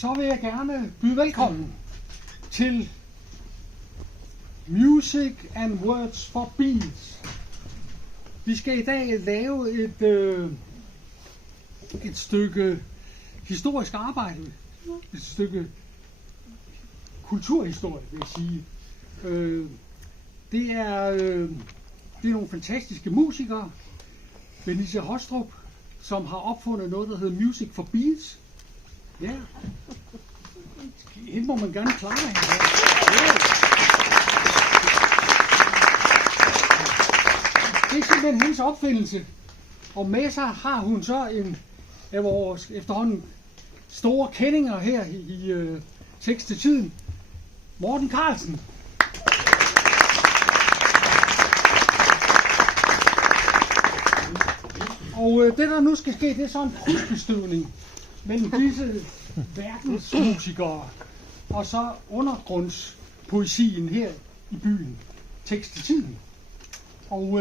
Så vil jeg gerne byde velkommen til Music and Words for Beats. Vi skal i dag lave et stykke historisk arbejde, et stykke kulturhistorie, vil jeg sige. Det er nogle fantastiske musikere, Benisse Hostrup, som har opfundet noget, der hedder Music for Beats. Ja, hende må man gerne klare af. Det er simpelthen hendes opfindelse. Og med sig har hun så en af vores efterhånden store kendinger her i tekst til tiden, Morten Carlsen. Og det der nu skal ske, det er så en krydsbestøvning mellem disse verdensmusikere og så undergrundspoesien her i byen, tekst til tiden. Og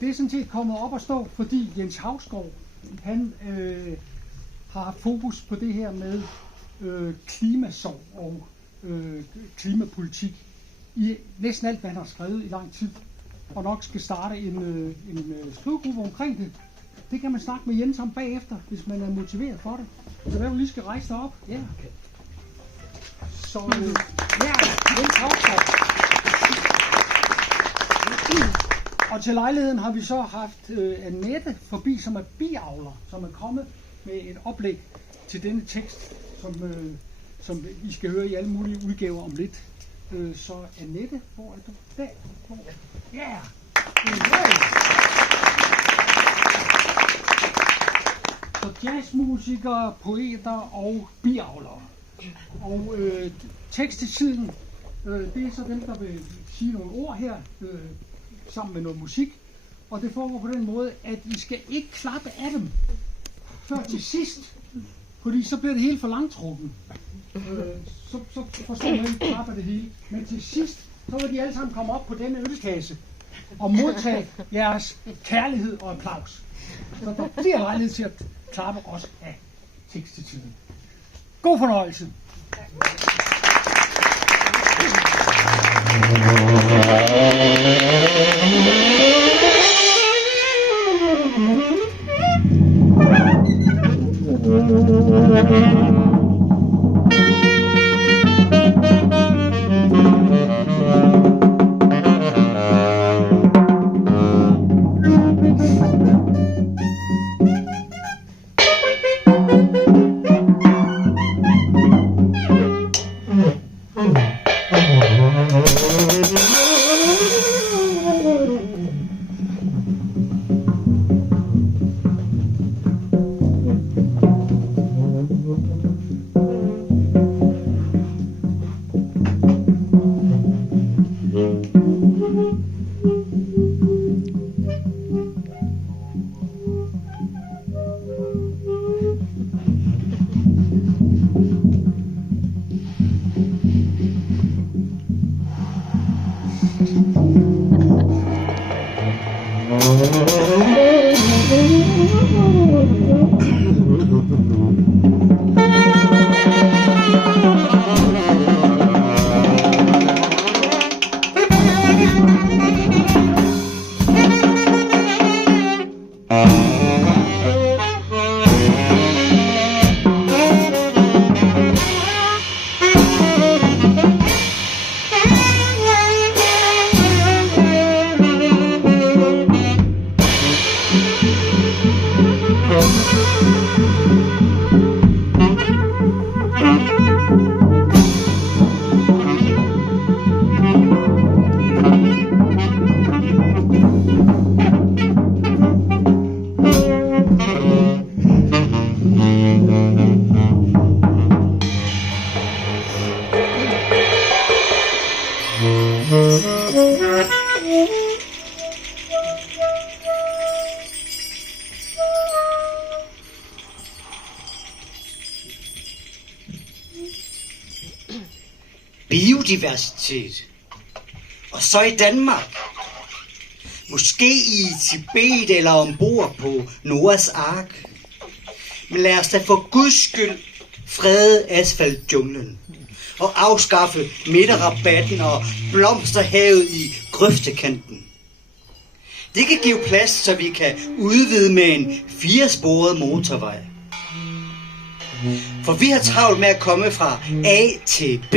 det er sådan set kommet op at stå, fordi Jens Hausgaard, han har haft fokus på det her med klimasorg og klimapolitik i næsten alt, hvad han har skrevet i lang tid, og nok skal starte en skrivegruppe omkring det. Det kan man snakke med Jens om bagefter, hvis man er motiveret for det. Så hvad du lige skal rejse dig op? Ja. Okay. Så ja, Jens Hausgaard. Og til lejligheden har vi så haft Annette forbi, som er biavler, som er kommet med et oplæg til denne tekst, som I skal høre i alle mulige udgaver om lidt. Så Annette, hvor er du? Der. Ja! Så jazzmusikere, poeter og biavlere. Og tekst til tiden, det er så dem, der vil sige nogle ord her, sammen med noget musik. Og det foregår på den måde, at I skal ikke klappe af dem før til sidst, fordi så bliver det hele for langtrukken. Så forstår man ikke, klapper det hele. Men til sidst, så vil de alle sammen komme op på denne ølkasse og modtage jeres kærlighed og applaus. Så der bliver lejlighed til at klappe også af tekst til tiden. God fornøjelse. Biodiversitet. Og så i Danmark. Måske i Tibet eller ombord på Noahs ark. Men lad os da for Guds skyld frede asfaltjunglen og afskaffe midterrabatten og blomsterhavet i grøftekanten. Det kan give plads, så vi kan udvide med en 4-sporet motorvej. For vi har travlt med at komme fra A til B,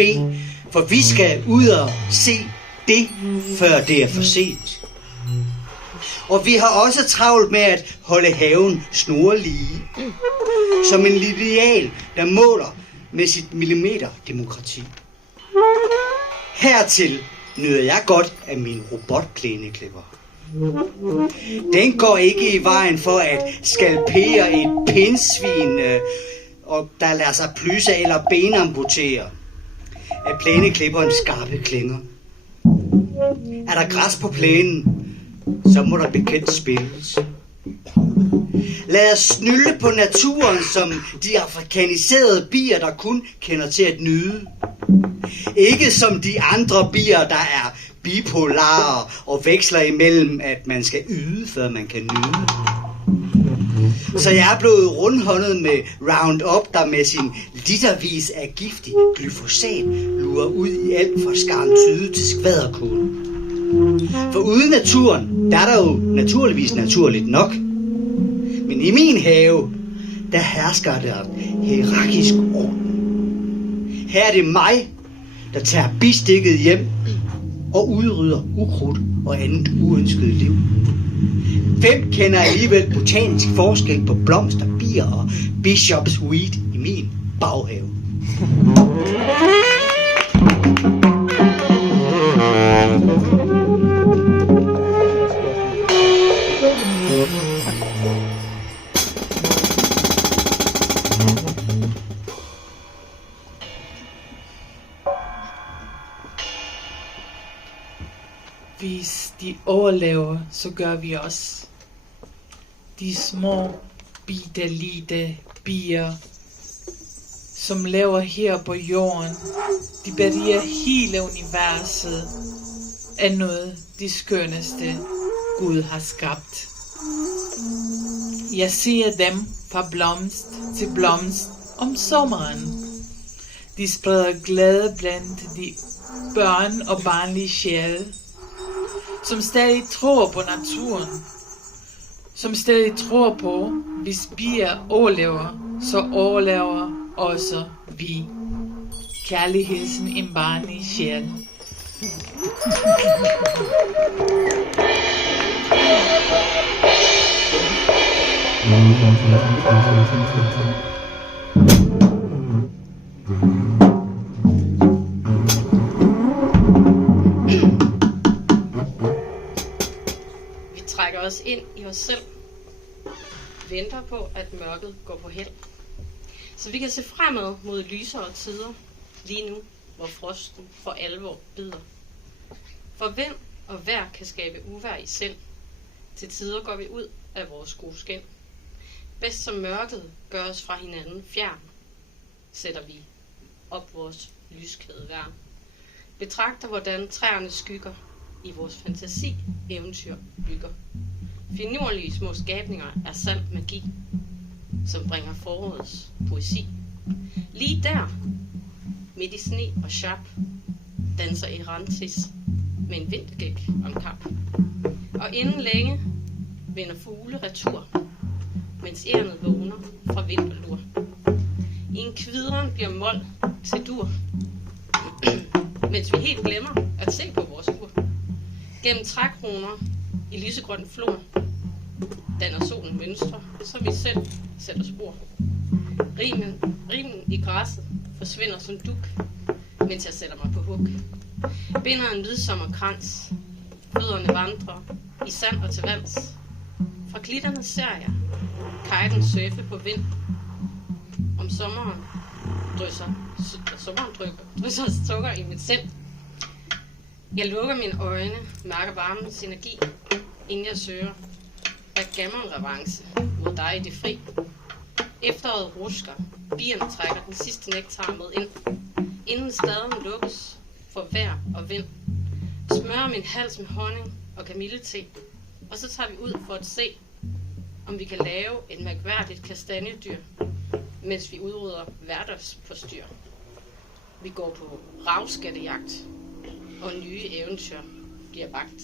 for vi skal ud og se det, før det er for sent. Og vi har også travlt med at holde haven snorlige, som en lineal, der måler med sit millimeterdemokrati. Hertil nyder jeg godt af min robotplæneklipper. Den går ikke i vejen for at skalpere et pindsvin, og der lader sig plyse eller benamputere af plæneklipperens skarpe klinger. Er der græs på plænen, så må der bekendt spilles. Lad os snylde på naturen som de afrikaniserede bier, der kun kender til at nyde. Ikke som de andre bier, der er bipolare og veksler imellem, at man skal yde, før man kan nyde. Så jeg er blevet rundhåndet med Roundup, der med sin litervis af giftig glyfosat lurer ud i alt fra skarntyde til skvaderkål. For uden naturen, der er der jo naturligvis naturligt nok. Men i min have, der hersker der hierarkisk orden. Her er det mig, der tager bistikket hjem og udrydder ukrudt og andet uønsket liv. Hvem kender alligevel botanisk forskel på blomster, bier og Bishop's Weed i min baghave? Hvis de overlever, så gør vi også. De små, bitte lille bier, som lever her på jorden, de beriger hele universet, er noget det skønneste Gud har skabt. Jeg ser dem fra blomst til blomst om sommeren. De spreder glæde blandt de børn og barnlige sjæle, som stadig tror på naturen, som stadig tror på, hvis bier overlever, så overlever også vi. Kærlig hilsen, en barnlig sjæl. Trækker os ind i os selv, venter på, at mørket går på held, så vi kan se fremad mod lysere tider, lige nu, hvor frosten for alvor bider. For vind og vejr kan skabe uvejr i selv. Til tider går vi ud af vores gode skin. Bedst som mørket gør os fra hinanden fjern, sætter vi op vores lyskæde værn. Betragter, hvordan træerne skygger, i vores fantasi eventyr bygger. Finurlige små skabninger er sand magi, som bringer forårets poesi. Lige der, midt i sne og sharp, danser Erantis med en vintergæk om kap. Og inden længe vender fugle retur, mens ærnet vågner fra vinterlur. I en kvidren bliver mål til dur, mens vi helt glemmer at se på vores ur. Gennem trækroner i lysegrøn flor danner solen mønstre, som vi selv sætter spor. Rimen i græsset forsvinder som duk, mens jeg sætter mig på hug. Binder en midsommerkrans, fødderne vandrer i sand og til vands. Fra klitterne ser jeg kajten surfe på vind. Om sommeren drysser sukker i mit sind. Jeg lukker mine øjne, mærker varmens energi, inden jeg søger revanche mod dig i det fri. Efteråret rusker, bierne trækker den sidste nektar med ind, inden staden lukkes for vejr og vind. Smører min hals med honning og kamillete, og så tager vi ud for at se, om vi kan lave et mærkværdigt kastanjedyr mens vi udrydder hverdagsforstyr. Vi går på ravskattejagt, og nye eventyr bliver bagt.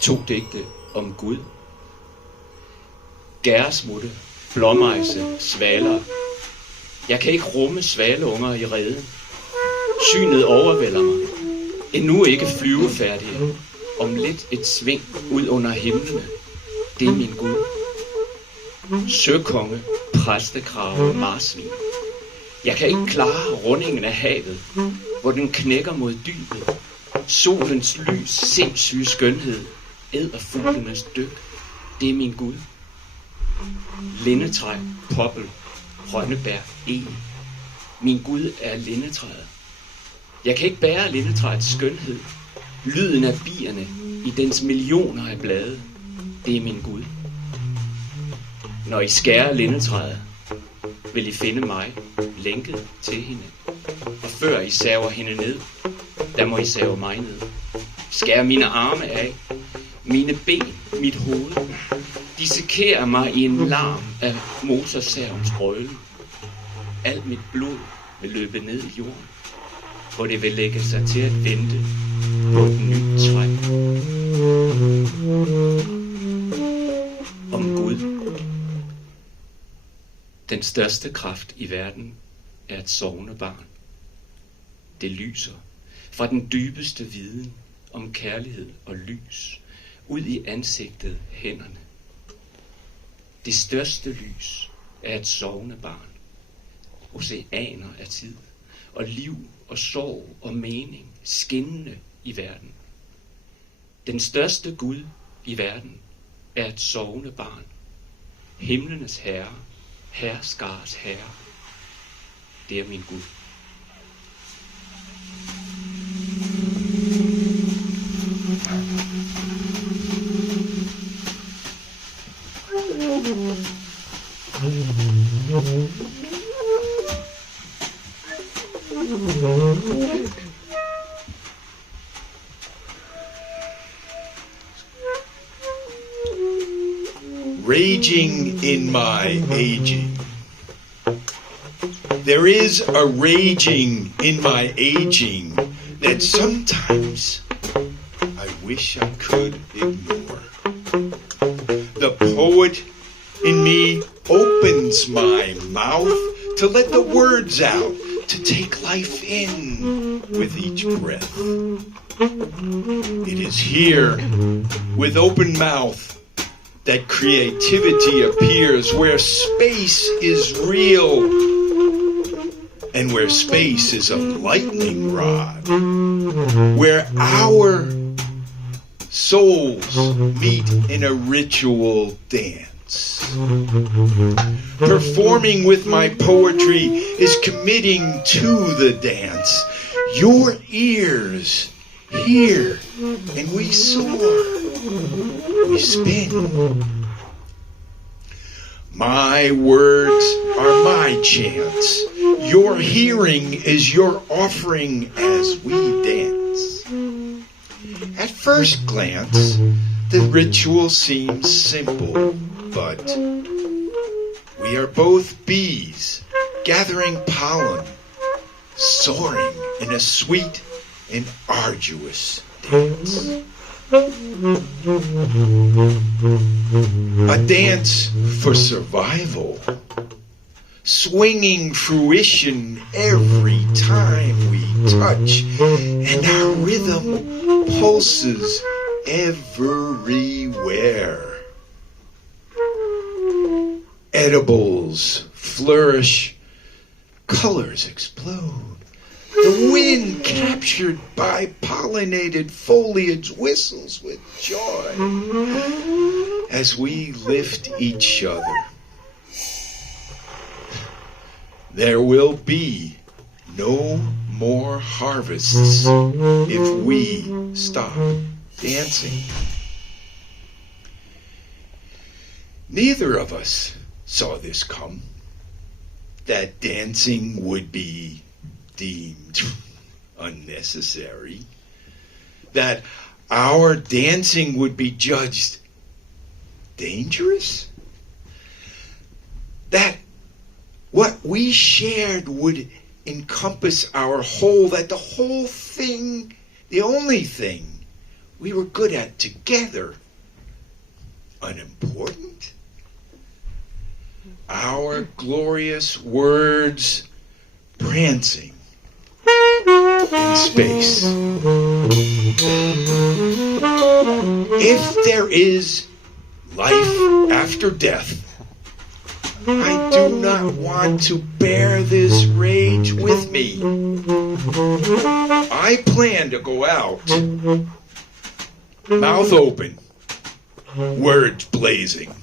To digte om Gud. Gæresmutte, blåmejse, svaler. Jeg kan ikke rumme svaleunger i reden. Synet overvælder mig. Endnu ikke flyvefærdige. Om lidt et sving ud under himlene. Det er min Gud. Søkonge, præstekrave, marsvin. Jeg kan ikke klare rundingen af havet, hvor den knækker mod dybet. Solens lys, sindssyge skønhed, edderfuglenes dyk. Det er min Gud. Lindetræ, poppel, rønnebær, eg. Min Gud er lindetræet. Jeg kan ikke bære lindetræets skønhed. Lyden af bierne i dens millioner af blade. Det er min Gud. Når I skærer lindetræet, vil I finde mig lænket til hende. Og før I saver hende ned, der må I save mig ned. Skær mine arme af, mine ben, mit hoved. Dissekerer mig i en larm af motorsavens brølen. Alt mit blod vil løbe ned i jorden, hvor det vil lægge sig til at vente på et nyt træ. Om Gud. Den største kraft i verden er et sovende barn. Det lyser fra den dybeste viden om kærlighed og lys ud i ansigtet, hænderne. Det største lys er et sovende barn. Oceaner af tid og liv og sorg og mening skinnende i verden. Den største Gud i verden er et sovende barn. Himlenes herre, herskars herre. Det er min Gud. Raging in my aging. There is a raging in my aging that sometimes I wish I could ignore. The poet in me opens my mouth to let the words out, to take life in with each breath. It is here, with open mouth, that creativity appears, where space is real and where space is a lightning rod, where our souls meet in a ritual dance. Performing with my poetry is committing to the dance. Your ears hear and we soar. We spin. My words are my chants. Your hearing is your offering as we dance. At first glance, the ritual seems simple, but we are both bees gathering pollen, soaring in a sweet and arduous dance. A dance for survival, swinging fruition every time we touch, and our rhythm pulses everywhere. edibles flourish, colors explode. The wind captured by pollinated foliage whistles with joy as we lift each other. There will be no more harvests if we stop dancing. Neither of us saw this come, that dancing would be deemed unnecessary, that our dancing would be judged dangerous, that what we shared would encompass our whole, that the whole thing, the only thing we were good at together, unimportant. Our glorious words prancing in space. If there is life after death, I do not want to bear this rage with me. I plan to go out, mouth open, words blazing.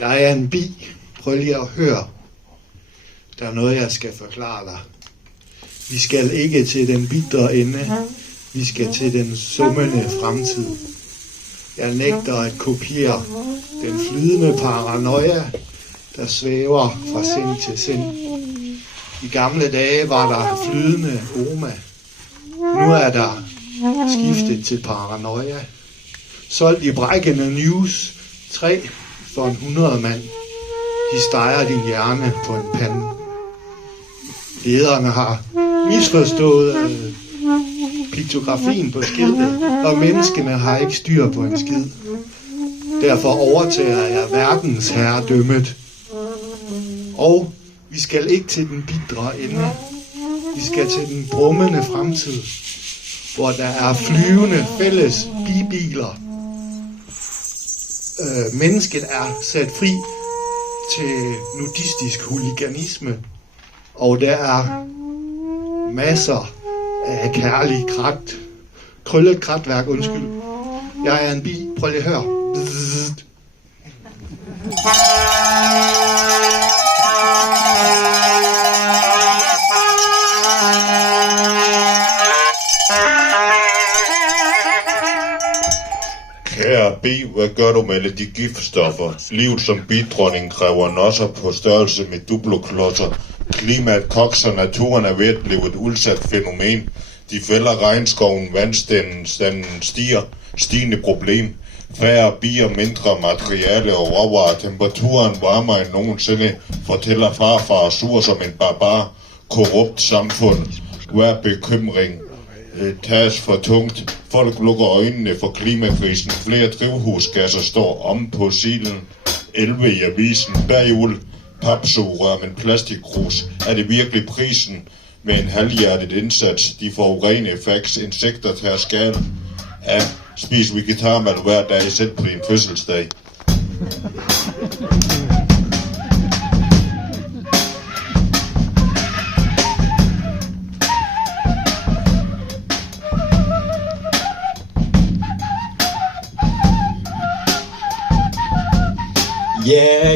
Jeg er en bi. Prøv lige at høre. Der er noget, jeg skal forklare dig. Vi skal ikke til den bitre ende. Vi skal til den summende fremtid. Jeg nægter at kopiere den flydende paranoia, der svæver fra sind til sind. I gamle dage var der flydende oma. Nu er der skiftet til paranoia. Solgt i brækkende news. 3 for 100 mand. De steger din hjerne på en pande. Lederne har misforstået piktografien på skiltet, og menneskene har ikke styr på en skid. Derfor overtager jeg verdens herredømmet. Og vi skal ikke til den bitre ende. Vi skal til den brummende fremtid, hvor der er flyvende fælles bibiler. Mennesket er sat fri til nudistisk huliganisme, og der er masser af kærlig krøllet kratværk, undskyld. Jeg er en bi, prøv lige at høre. Kære B, hvad gør du med alle de giftstoffer? Livet som bidronning kræver nosser på størrelse med duploklodser. Klimaet kokser, naturen er ved at blive et udsat fænomen. De fælder regnskoven, vandstanden stiger, stigende problem. Færre bier, mindre materiale og råvarer. Temperaturen varmer end nogensinde, fortæller farfar sur som en barbar. Korrupt samfund. Hver bekymring tages for tungt. Folk lukker øjnene for klimakrisen. Flere drivhusgasser står om på silen. 11 i avisen. Baghjul. Papsugerør med plastikkrus. Er det virkelig prisen? Med en halvhjertet indsats. De forurenede fax. Insekter tager skal. Ja, spis vegetarmad hver dag. Selv på din fødselsdag.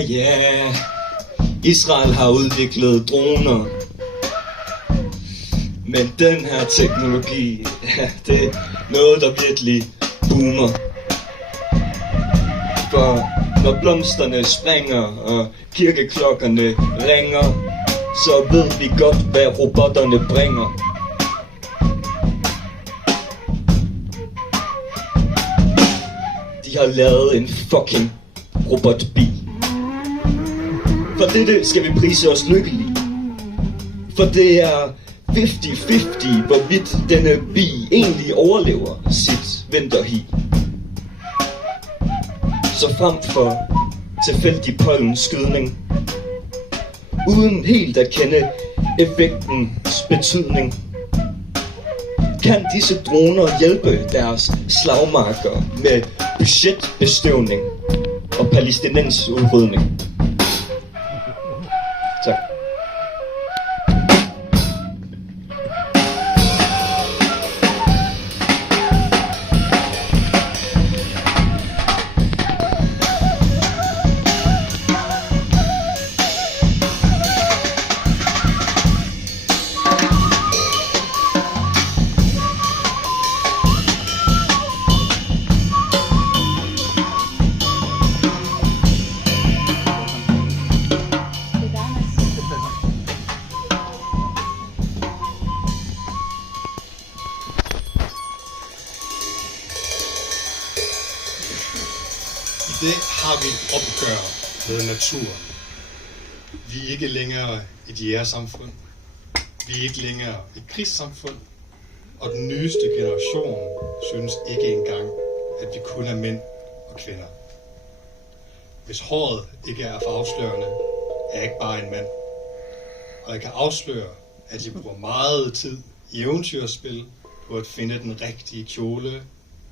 Ja, Israel har udviklet droner. Men den her teknologi, det er noget, der virkelig boomer. For Når blomsterne springer og kirkeklokkerne ringer, så ved vi godt, hvad robotterne bringer. De har lavet en fucking robotbil. For dette skal vi prise os lykkelige. For det er 50-50, hvorvidt denne bi egentlig overlever sit vinterhi. Så frem for tilfældig pollenskydning, uden helt at kende effektens betydning, kan disse droner hjælpe deres slagmarker med budgetbestøvning og palæstinensudrydning. Tak. I dag har vi et opgør med naturen. Vi er ikke længere et jægersamfund. Vi er ikke længere et krigssamfund. Og den nyeste generation synes ikke engang, at vi kun er mænd og kvinder. Hvis håret ikke er for afslørende, er jeg ikke bare en mand. Og jeg kan afsløre, at jeg bruger meget tid i eventyrspil på at finde den rigtige kjole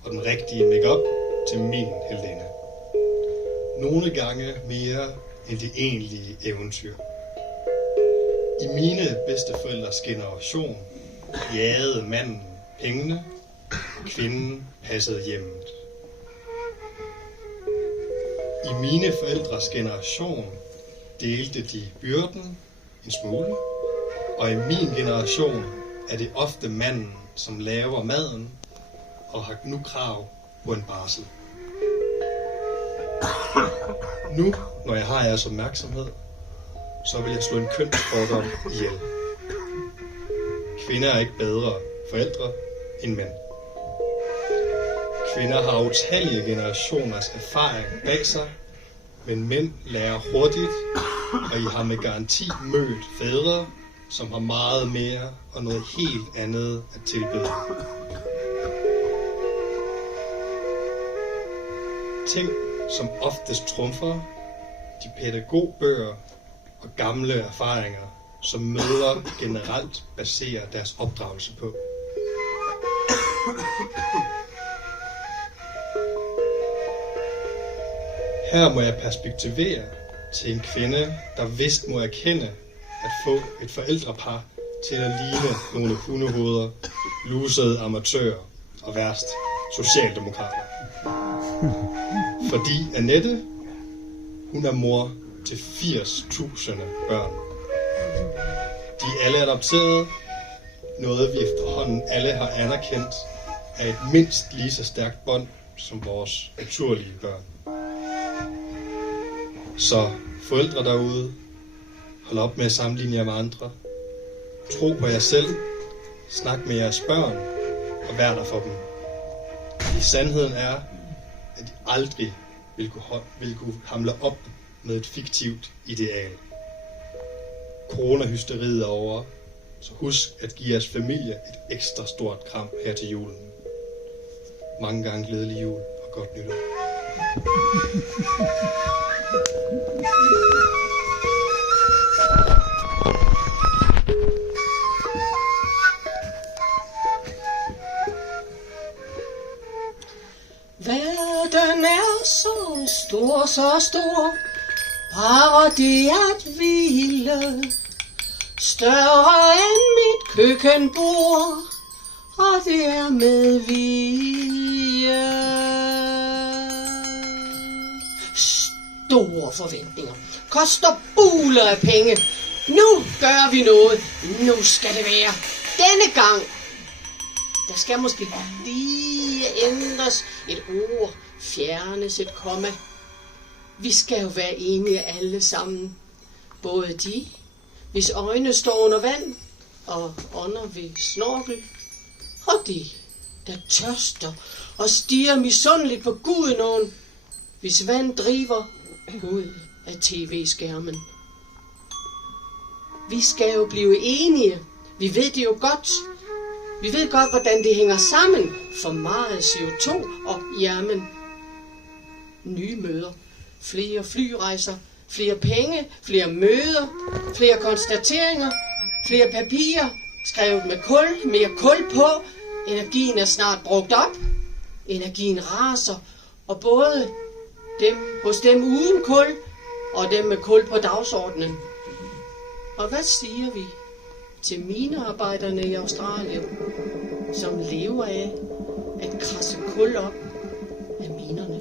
og den rigtige makeup til min heldinde. Nogle gange mere end det egentlige eventyr. I mine bedsteforældres generation jagede manden pengene, og kvinden passede hjemmet. I mine forældres generation delte de byrden en smule, og i min generation er det ofte manden, som laver maden og har nu krav på en barsel. Nu, når jeg har jeres opmærksomhed, så vil jeg slå en kønsfordom ihjel. Kvinder er ikke bedre forældre end mænd. Kvinder har utallige generationers erfaring bag sig, men mænd lærer hurtigt, og I har med garanti mødt fædre, som har meget mere og noget helt andet at tilbyde. Ting, som oftest trumfer de pædagogbøger og gamle erfaringer, som mødre generelt baserer deres opdragelse på. Her må jeg perspektivere til en kvinde, der vist må erkende at få et forældrepar til at ligne nogle hundehoveder, lusede amatører og værst socialdemokrater. Fordi Annette, hun er mor til 80.000 børn. De er alle adopteret, noget vi efterhånden alle har anerkendt er et mindst lige så stærkt bånd som vores naturlige børn. Så forældre derude, hold op med at sammenligne jer med andre. Tro på jer selv, snak med jeres børn og vær der for dem. I sandheden er, at de aldrig vil kunne hamle op med et fiktivt ideal. Coronahysteriet er over, så husk at give jeres familie et ekstra stort kram her til julen. Mange gange glædelig jul og godt nytår. Verden er så stor, så stor, bare det at hvile. Større end mit køkkenbord, og det er med vilje. Store forventninger, koster buler af penge. Nu gør vi noget, nu skal det være. Denne gang, der skal måske lige ændres et ord, fjernes et komma. Vi skal jo være enige alle sammen. Både de, hvis øjne står under vand og ånder ved snorkel, og de, der tørster og stiger misundeligt på Gudenåen, hvis vand driver ud af tv-skærmen. Vi skal jo blive enige. Vi ved det jo godt. Vi ved godt, hvordan det hænger sammen. For meget CO2 og jamen. Nye møder. Flere flyrejser. Flere penge. Flere møder. Flere konstateringer. Flere papirer. Skrevet med kul. Mere kul på. Energien er snart brugt op. Energien raser. Og både hos dem uden kul og dem med kul på dagsordenen. Og hvad siger vi til minearbejderne i Australien, som lever af at krasse kul op af minerne?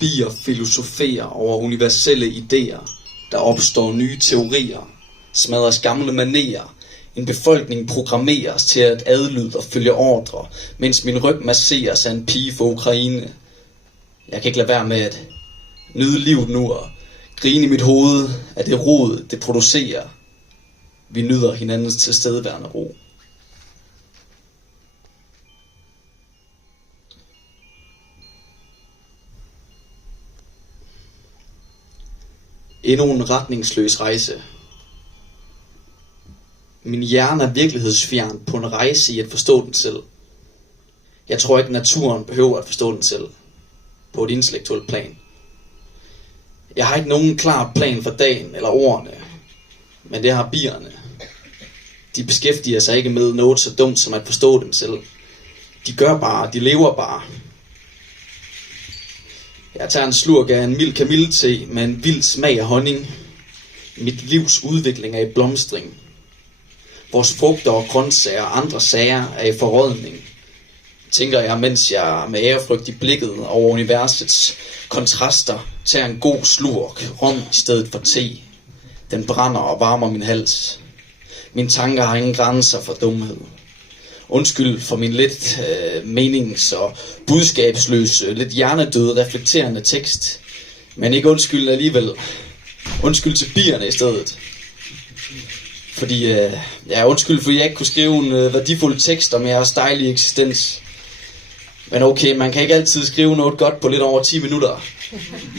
Bier filosoferer over universelle idéer. Der opstår nye teorier. Smadres gamle manerer. En befolkning programmeres til at adlyde og følge ordre, mens min ryg masseres af en pige fra Ukraine. Jeg kan ikke lade være med at nyde livet nu og grine i mit hoved af det rod, det producerer. Vi nyder hinandens tilstedeværende ro. Endnu en retningsløs rejse. Min hjerne er virkelighedsfjern på en rejse i at forstå den selv. Jeg tror ikke, naturen behøver at forstå den selv. På et intellektuelt plan. Jeg har ikke nogen klar plan for dagen eller ordene. Men det har bierne. De beskæftiger sig ikke med noget så dumt som at forstå dem selv. De gør bare, de lever bare. Jeg tager en slurk af en mild kamillete med en vild smag af honning. Mit livs udvikling er i blomstring. Vores frugter og grøntsager og andre sager er i forrådning. Tænker jeg, mens jeg med ærefrygt i blikket over universets kontraster tager en god slurk rom i stedet for te. Den brænder og varmer min hals. Mine tanker har ingen grænser for dumhed. Undskyld for min lidt menings- og budskabsløse, lidt hjernedøde, reflekterende tekst. Men ikke undskyld alligevel. Undskyld til bierne i stedet. Fordi, undskyld fordi jeg ikke kunne skrive en værdifuld tekst om jeres dejlige eksistens. Men okay, man kan ikke altid skrive noget godt på lidt over 10 minutter.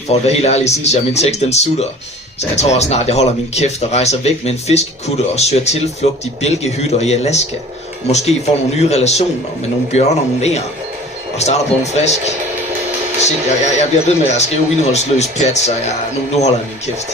For at være helt ærlig, synes jeg, at min tekst den sutter. Så jeg tror snart, jeg holder min kæft og rejser væk med en fiskekutte og søger tilflugt i bjælkehytter i Alaska. Og måske får nogle nye relationer med nogle bjørner og nogle ærer. Og starter på en frisk. Shit, jeg bliver ved med at skrive indholdsløs pjat, så nu holder jeg min kæft.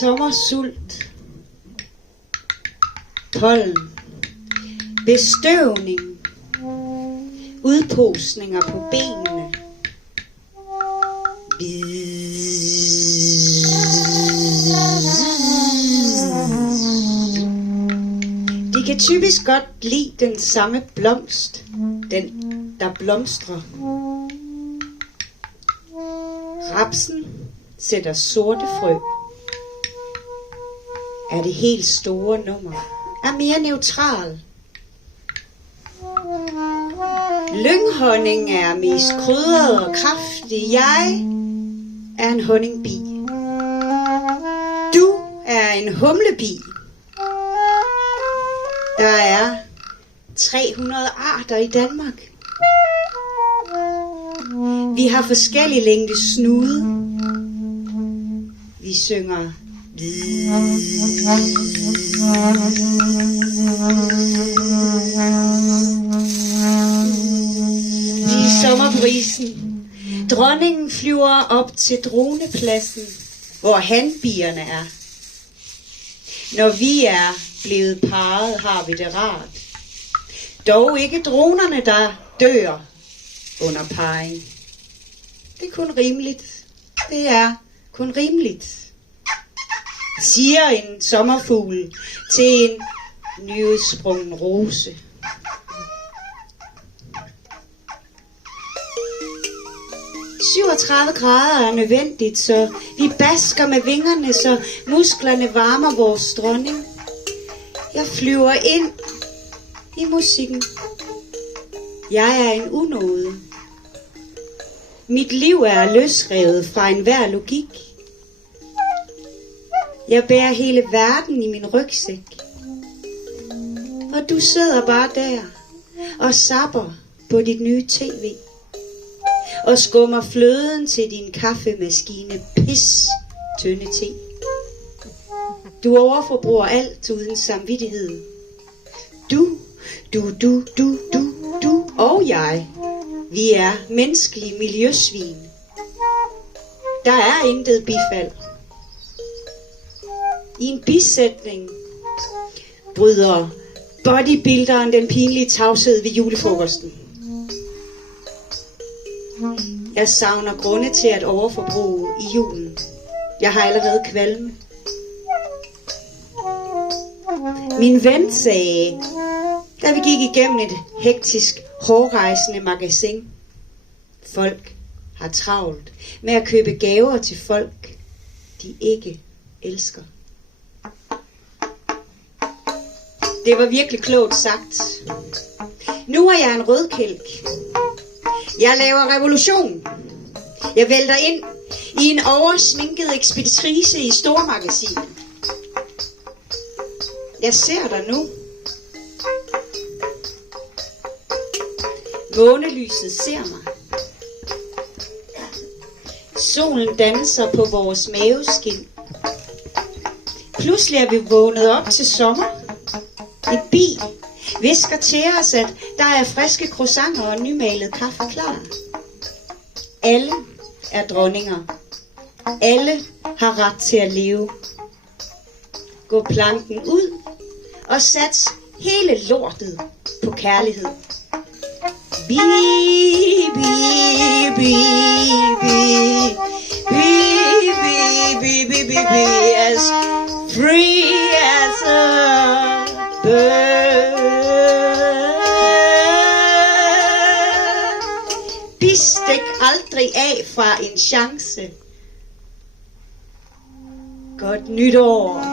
Sommersult, pollen, bestøvning, udposninger på benene, kan typisk godt lide den samme blomst, den der blomstrer. Rapsen sætter sorte frø. Er det helt store nummer er mere neutral. Lynghonning er mest krydret og kraftig. Jeg er en honningbi. Du er en humlebi. Der er 300 arter i Danmark. Vi har forskellige længde snude. Vi synger. I sommerbrisen. Dronningen flyver op til dronepladsen, hvor hanbierne er. Når vi er blevet parret, har vi det rart. Dog ikke dronerne, der dør under parring. Det er kun rimeligt. Det er kun rimeligt. Siger en sommerfugl til en nyudsprungen rose. ...37 grader er nødvendigt, så vi basker med vingerne, så musklerne varmer vores dronning. Jeg flyver ind i musikken. Jeg er en unåde. Mit liv er løsrevet fra enhver logik. Jeg bærer hele verden i min rygsæk. Og du sidder bare der og zapper på dit nye tv. Og skummer fløden til din kaffemaskine. Pis tynde te. Du overforbruger alt uden samvittighed. Du og jeg. Vi er menneskelige miljøsvin. Der er intet bifald. I en bisætning bryder bodybuilderen den pinlige tavshed ved julefrokosten. Jeg savner grunde til at overforbruge i julen. Jeg har allerede kvalme. Min ven sagde, da vi gik igennem et hektisk, hårrejsende magasin. Folk har travlt med at købe gaver til folk, de ikke elsker. Det var virkelig klogt sagt. Nu er jeg en rødkælk. Jeg laver revolution. Jeg vælter ind i en oversminket ekspeditrice i stormagasinet. Jeg ser dig nu. Månelyset ser mig. Solen danser på vores maveskin. Pludselig er vi vågnet op til sommer. Et bi visker til os, at der er friske croissanter og nymalet kaffe klar. Alle er dronninger. Alle har ret til at leve. Gå planken ud og sats hele lortet på kærlighed. Bi, bi, bi, bi, bi, bi, bi, bi, bi, bi, as free as a bird. Bistik aldrig af fra en chance. Godt nytår.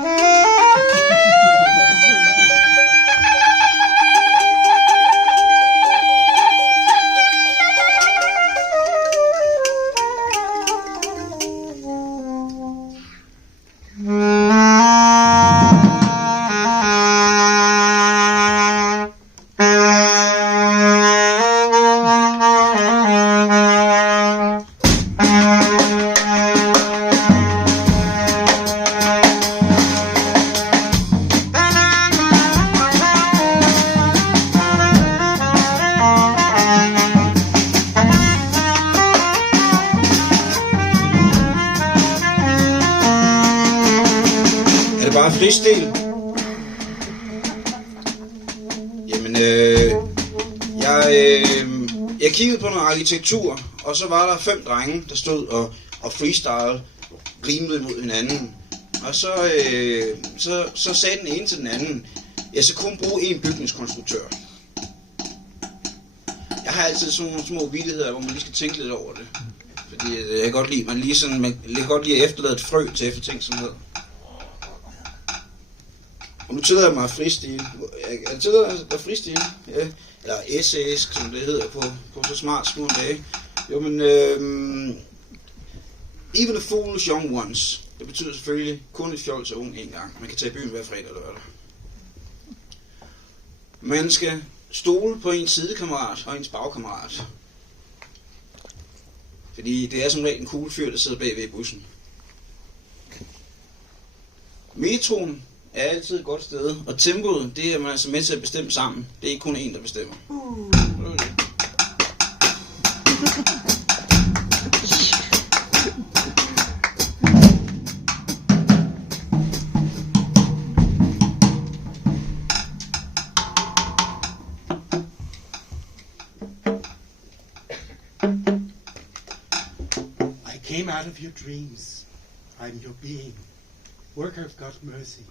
Fristil. Jamen, jeg kiggede på noget arkitektur, og så var der 5 drenge, der stod og freestyle, rimede mod hinanden. Og så sagde den ene til den anden, Jeg skal kun bruge én bygningskonstruktør. Jeg har altid sådan nogle små vittigheder, hvor man lige skal tænke lidt over det. Fordi jeg kan godt lide, man kan godt lide at efterlade et frø til eftertænksomhed. Og nu tillader jeg mig at fristil. Jeg tillader mig at fristil. Ja. Eller essaysk, som det hedder på så smart små dage. Jo, men even the foolish young ones. Det betyder selvfølgelig kun et fjol til ung en gang. Man kan tage i byen hver fredag eller lørdag. Man skal stole på ens sidekammerat og ens bagkammerat. Fordi det er som regel en cool fyr, der sidder bagved i bussen. Metroen er altid et godt sted, og tempoet, det er man altså med til at bestemme sammen. Det er ikke kun én, der bestemmer. I came out of your dreams. I'm your being, worker of God's mercy,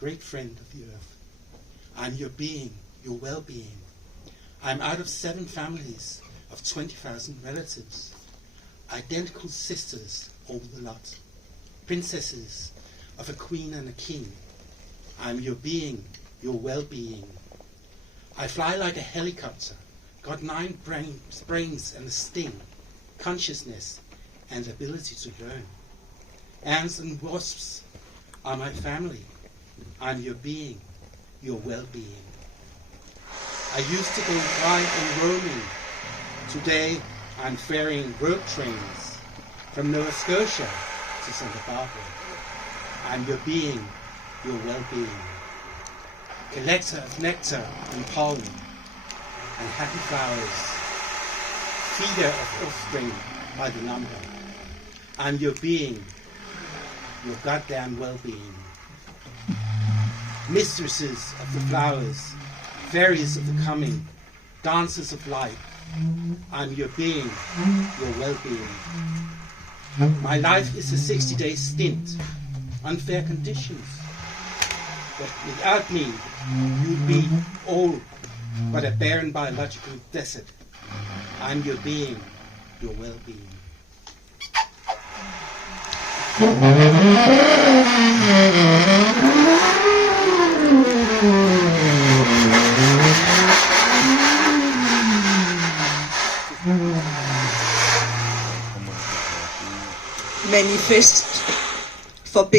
great friend of the earth. I'm your being, your well-being. I'm out of 7 families of 20,000 relatives, identical sisters all the lot, princesses of a queen and a king. I'm your being, your well-being. I fly like a helicopter, got 9 brains and a sting, consciousness and ability to learn. Ants and wasps are my family. I'm your being, your well-being. I used to go wide and roaming. Today I'm ferrying road trains from Nova Scotia to Santa Barbara. I'm your being, your well-being. Collector of nectar and pollen and happy flowers. Feeder of offspring by the number. I'm your being, your goddamn well-being. Mistresses of the flowers, fairies of the coming, dancers of life. I'm your being, your well-being. My life is a 60-day stint, unfair conditions. But without me, you'd be all but a barren biological desert. I'm your being, your well-being. Manifest for B.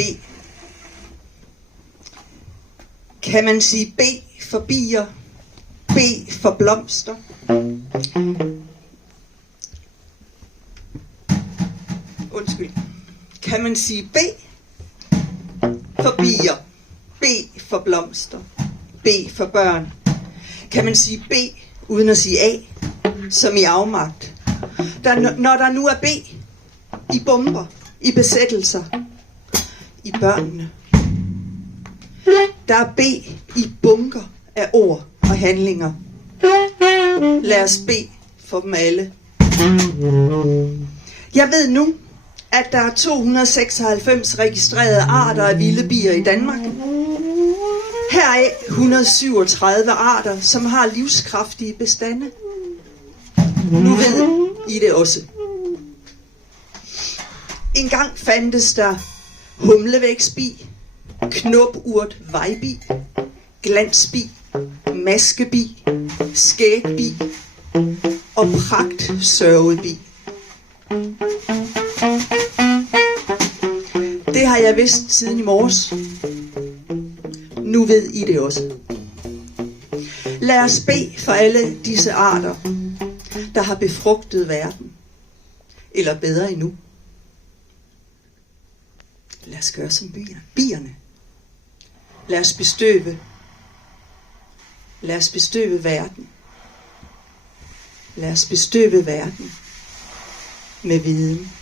Kan man sige B for bier? B for blomster? Undskyld. Kan man sige B for bier? B for blomster? B for børn? Kan man sige B uden at sige A, som i afmagt? Når der nu er B i bomber, i besættelser, i børnene. Der er B i bunker af ord og handlinger. Lad os bede for dem alle. Jeg ved nu, at der er 296 registrerede arter af vilde bier i Danmark. Heraf 137 arter, som har livskraftige bestande. Nu ved I det også. Engang fandtes der humlevæksbi, knopurt vejbi, glansbi, maskebi, skægbi og pragtsørgebi. Det har jeg vidst siden i morges. Nu ved I det også. Lad os bede for alle disse arter, der har befrugtet verden. Eller bedre endnu. Lad os gøre som bierne. Lad os bestøve. Lad os bestøve verden. Lad os bestøve verden med viden.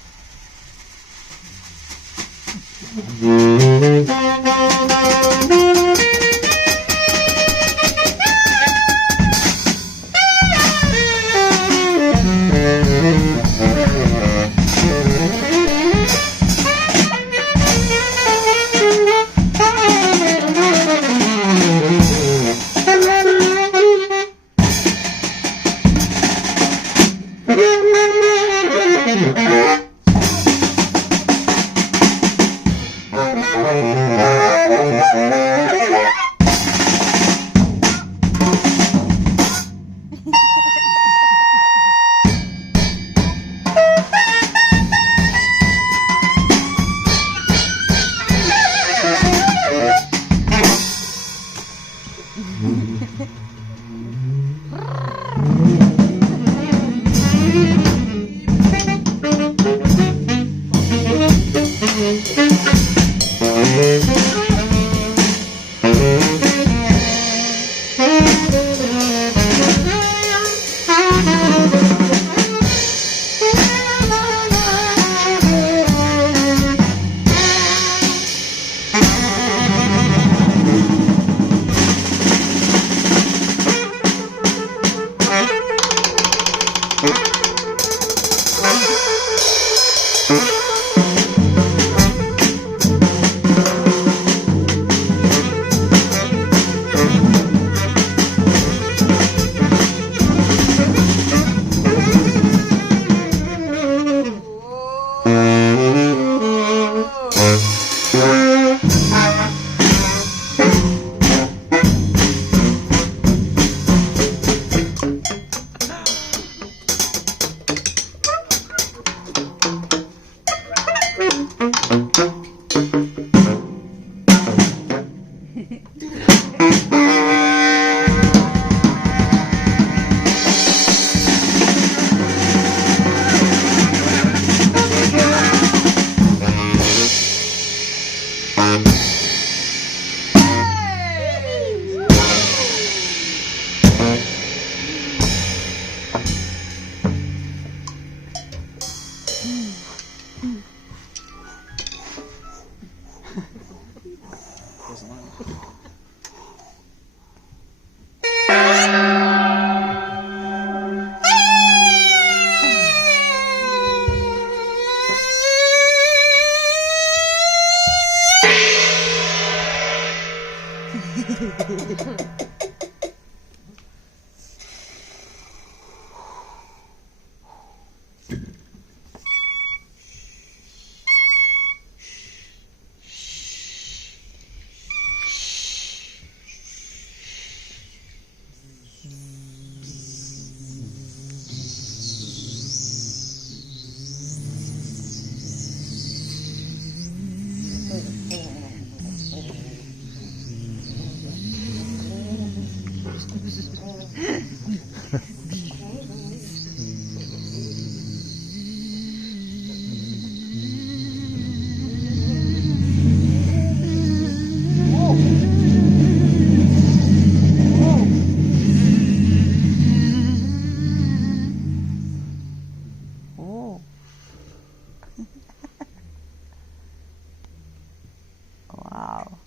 Wow.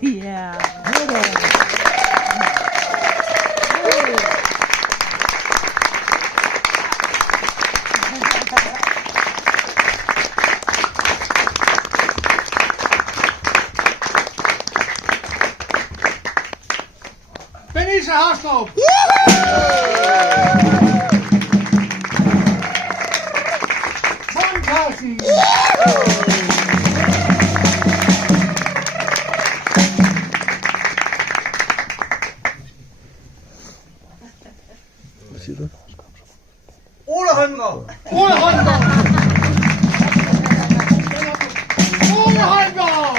Yeah. Benisse Harstrup! Morten Carlsen! Hvad siger du? Ole Holmgaard! Ole Holmgaard! Ole Holmgaard!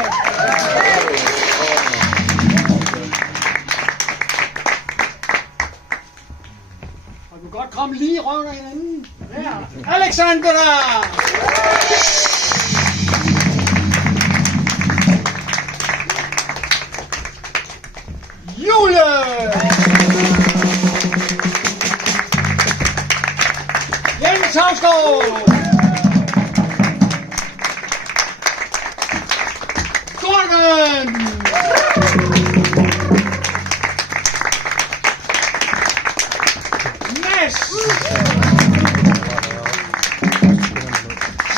Og du kan godt komme lige rundt af hinanden. Der. Alexandra! Julie! Jens Havsgaard! Gordon! Mads!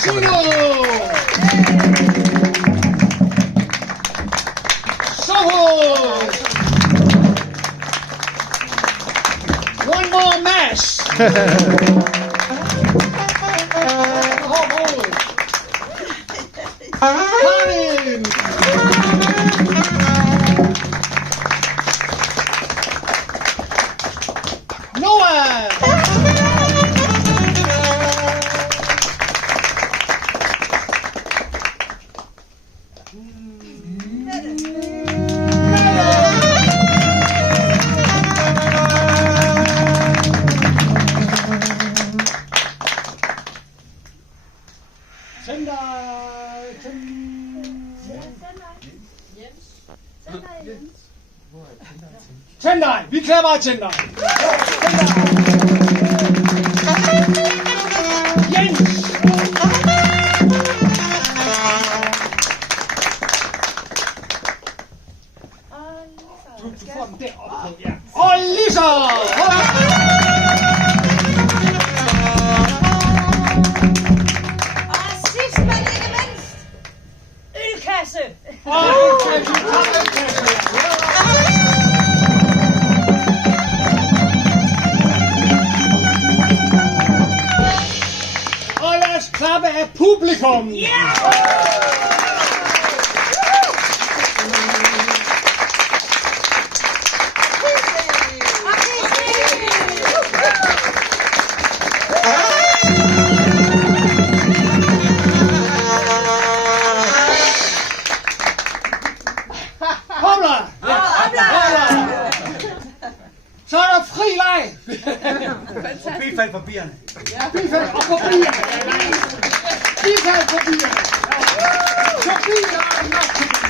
Sino! Soho! One more mass! Karin! Noah! Tendai, vi klapper af Tendai. Jens. Du får den deroppe på, ja. Og Lisa! Og sidst men ikke mindst, ølkasse. Og lad os klappe af publikum. Hopla! Så er der fri leg! Og bifald for bierne. Bifald og for bierne! Bifald for bierne! Så bier er nok til bier.